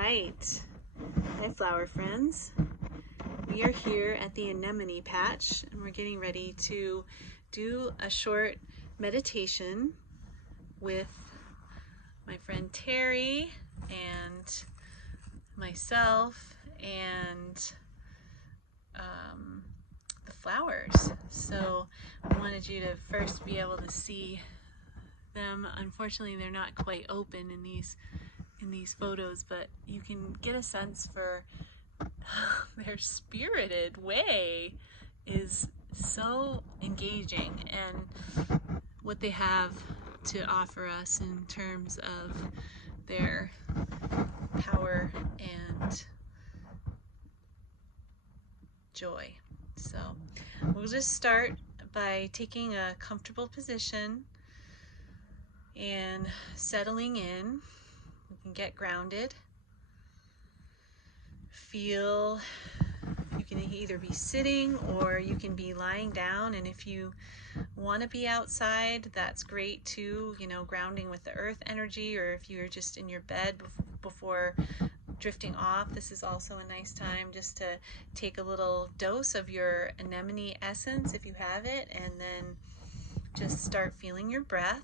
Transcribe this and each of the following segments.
right. Hi, flower friends. We are here at the anemone patch and we're getting ready to do a short meditation with my friend Terry and myself and the flowers. So I wanted you to first be able to see them. Unfortunately, they're not quite open in these photos, but you can get a sense for their spirited way is so engaging, and what they have to offer us in terms of their power and joy. So we'll just start by taking a comfortable position and settling in. You can get grounded. Feel, you can either be sitting or you can be lying down, and if you want to be outside, that's great too, grounding with the earth energy, or if you're just in your bed before drifting off, this is also a nice time just to take a little dose of your anemone essence if you have it, and then just start feeling your breath.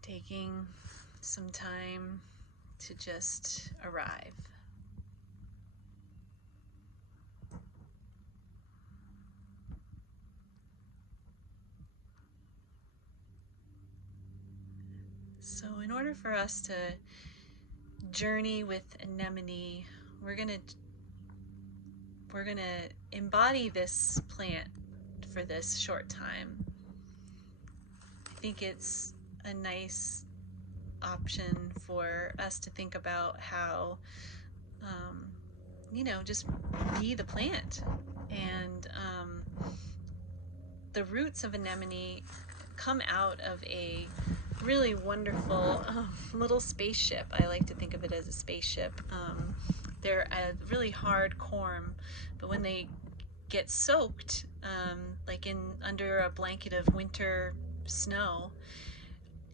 Taking some time to just arrive. So in order for us to journey with anemone, we're gonna embody this plant for this short time. I think it's a nice option for us to think about how just be the plant. And the roots of anemone come out of a really wonderful little spaceship. I like to think of it as a spaceship. They're a really hard corm, but when they get soaked, like under a blanket of winter snow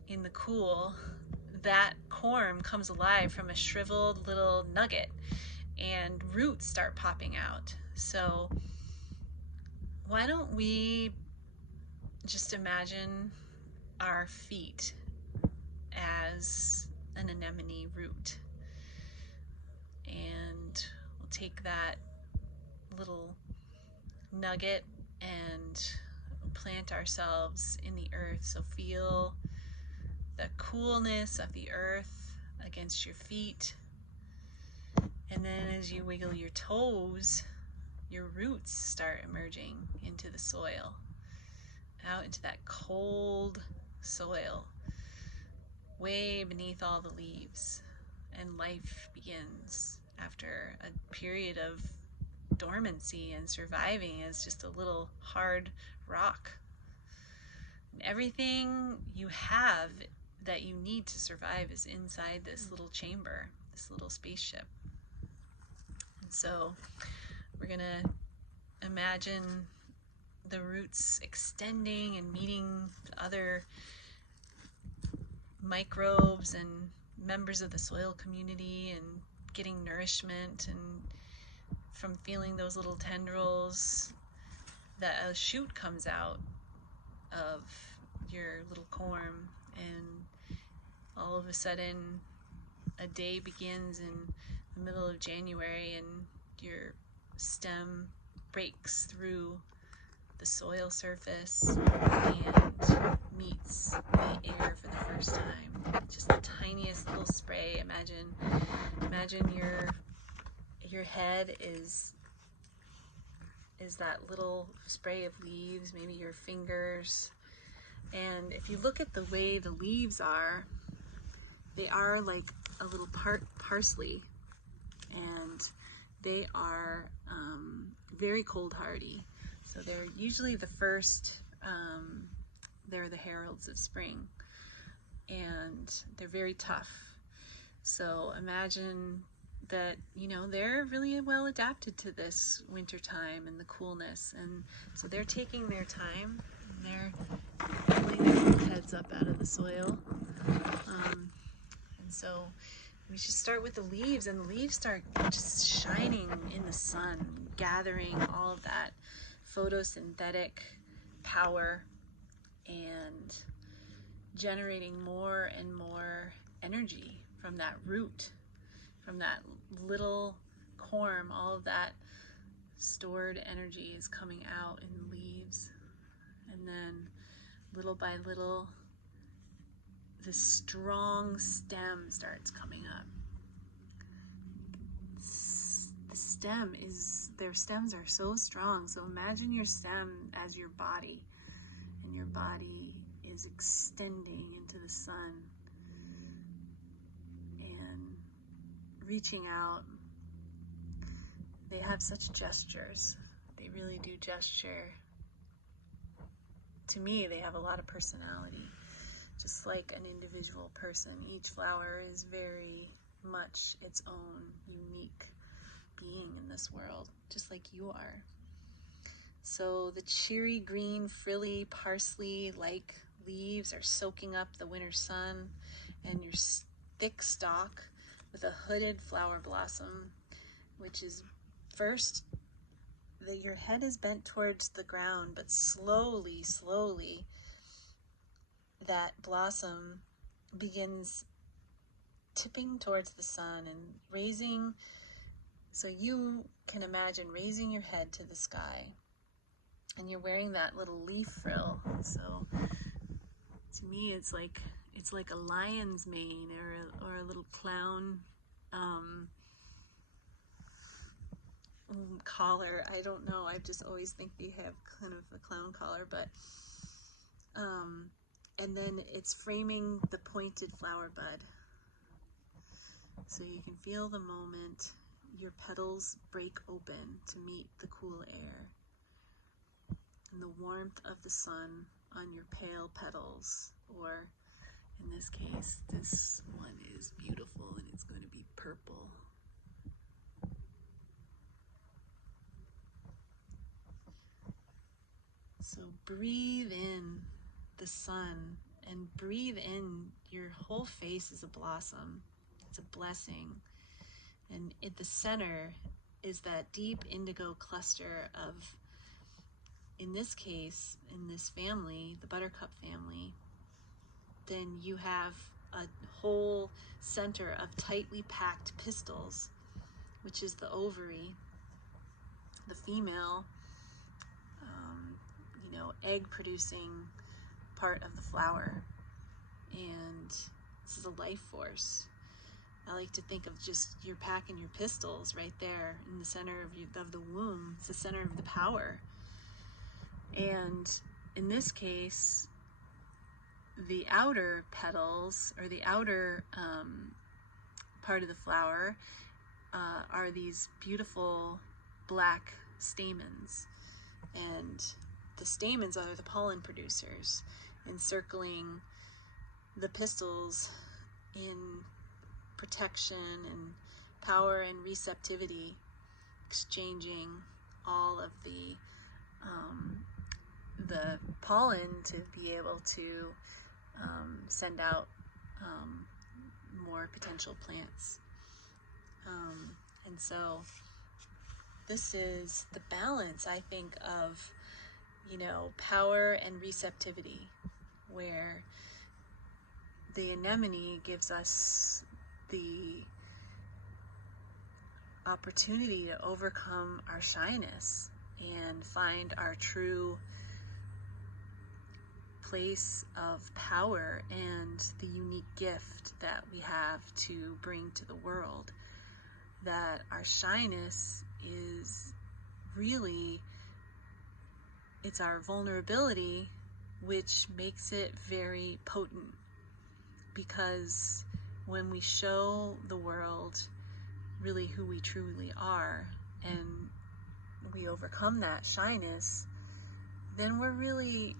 in the cool, that corm comes alive from a shriveled little nugget, and roots start popping out. So why don't we just imagine our feet as an anemone root, and we'll take that little nugget and plant ourselves in the earth. So feel the coolness of the earth against your feet, and then as you wiggle your toes, your roots start emerging into the soil, out into that cold soil, way beneath all the leaves, and life begins after a period of dormancy and surviving as just a little hard rock. And everything you have that you need to survive is inside this little chamber, this little spaceship. And so we're gonna imagine the roots extending and meeting other microbes and members of the soil community, and getting nourishment, and from feeling those little tendrils, that a shoot comes out of your little corm, and all of a sudden a day begins in the middle of January, and your stem breaks through the soil surface and meets the air for the first time. Just the tiniest little spray. Imagine your head is that little spray of leaves, maybe your fingers. And if you look at the way the leaves are, they are like a little parsley, and they are very cold hardy. So they're usually the first, they're the heralds of spring, and they're very tough. So imagine that, they're really well adapted to this winter time and the coolness, and so they're taking their time, and they're pulling their heads up out of the soil. so we should start with the leaves, and the leaves start just shining in the sun, gathering all of that photosynthetic power and generating more and more energy from that root, from that little corm. All of that stored energy is coming out in the leaves, and then little by little this strong stem starts coming up. Their stems are so strong. So imagine your stem as your body, and your body is extending into the sun and reaching out. They have such gestures. They really do gesture. To me, they have a lot of personality, just like an individual person. Each flower is very much its own unique being in this world, just like you are. So the cheery green frilly parsley-like leaves are soaking up the winter sun, and your thick stalk with a hooded flower blossom, which is first, your head is bent towards the ground, but slowly that blossom begins tipping towards the sun and raising. So you can imagine raising your head to the sky, and you're wearing that little leaf frill. So to me, it's like a lion's mane or a little clown collar. I don't know. I just always think they have kind of a clown collar, but and then it's framing the pointed flower bud. So you can feel the moment your petals break open to meet the cool air and the warmth of the sun on your pale petals, or in this case, this one is beautiful and it's going to be purple. So breathe in the sun and breathe in your whole face is a blossom. It's a blessing. And at the center is that deep indigo cluster of, in this case, in this family, the buttercup family, then you have a whole center of tightly packed pistils, which is the ovary, the female, egg producing part of the flower. And this is a life force. I like to think of just you're packing your pistils right there in the center of the womb. It's the center of the power. And in this case, the outer petals, or the outer part of the flower, are these beautiful black stamens. And the stamens are the pollen producers, encircling the pistils in protection and power and receptivity, exchanging all of the pollen to be able to send out more potential plants. And so this is the balance, I think, of power and receptivity, where the anemone gives us the opportunity to overcome our shyness and find our true place of power and the unique gift that we have to bring to the world. That our shyness is really, it's our vulnerability, which makes it very potent, because when we show the world really who we truly are and we overcome that shyness, then we're really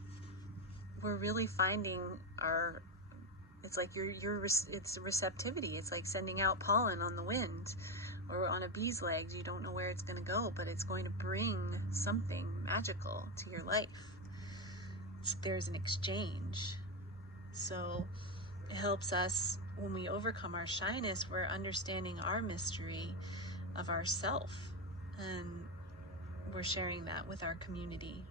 finding our, it's like it's receptivity. It's like sending out pollen on the wind or on a bee's legs. You don't know where it's going to go, but it's going to bring something magical to your life. There's an exchange. So it helps us when we overcome our shyness, we're understanding our mystery of ourself, and we're sharing that with our community.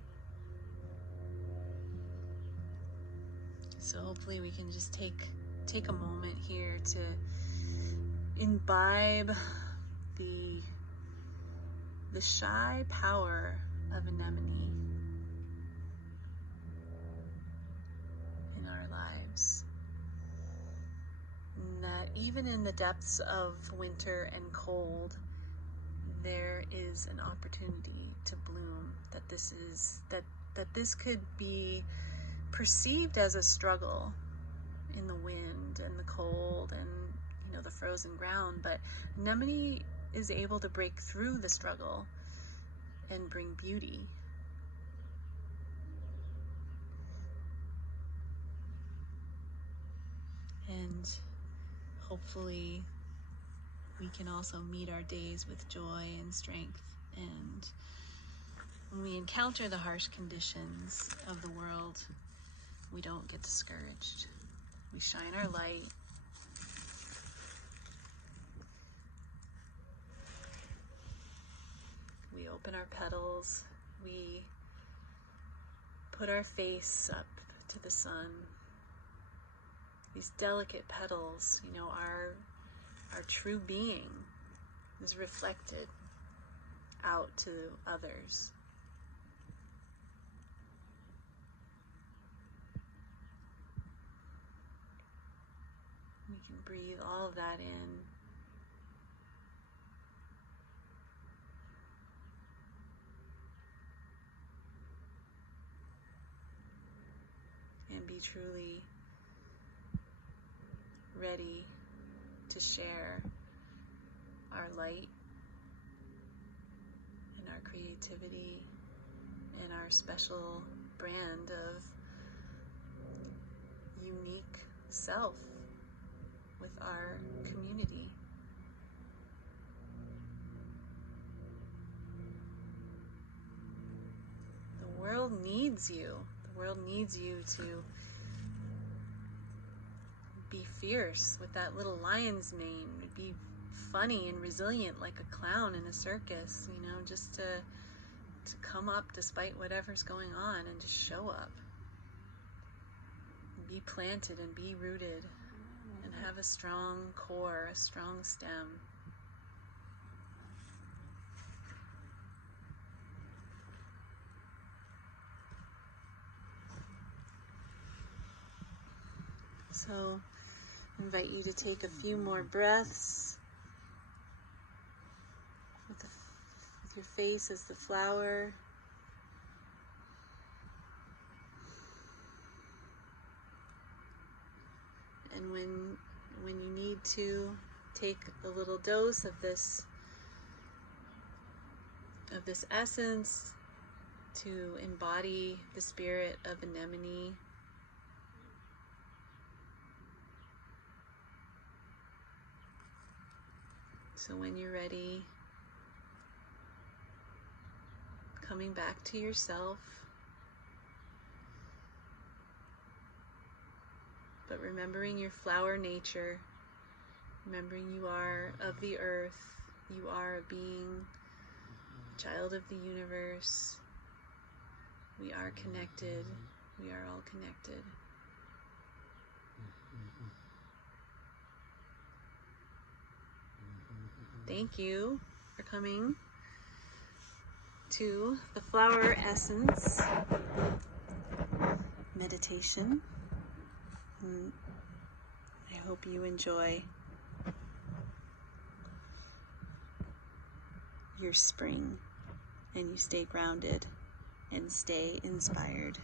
So hopefully we can just take a moment here to imbibe the shy power of anemone in our lives. And that even in the depths of winter and cold, there is an opportunity to bloom, that this could be perceived as a struggle in the wind and the cold and the frozen ground, but anemone is able to break through the struggle and bring beauty. And hopefully we can also meet our days with joy and strength. And when we encounter the harsh conditions of the world, we don't get discouraged. We shine our light. We open our petals. We put our face up to the sun. These delicate petals, our true being is reflected out to others. We can breathe all of that in. And be truly ready to share our light and our creativity and our special brand of unique self with our community. The world needs you. The world needs you to be fierce with that little lion's mane, be funny and resilient like a clown in a circus, just to come up despite whatever's going on and just show up. Be planted and be rooted and have a strong core, a strong stem. So I invite you to take a few more breaths with your face as the flower. And when you need to, take a little dose of this essence to embody the spirit of anemone. So when you're ready, coming back to yourself, but remembering your flower nature, remembering you are of the earth, you are a being, a child of the universe. We are connected. We are all connected. Thank you for coming to the flower essence meditation. I hope you enjoy your spring and you stay grounded and stay inspired.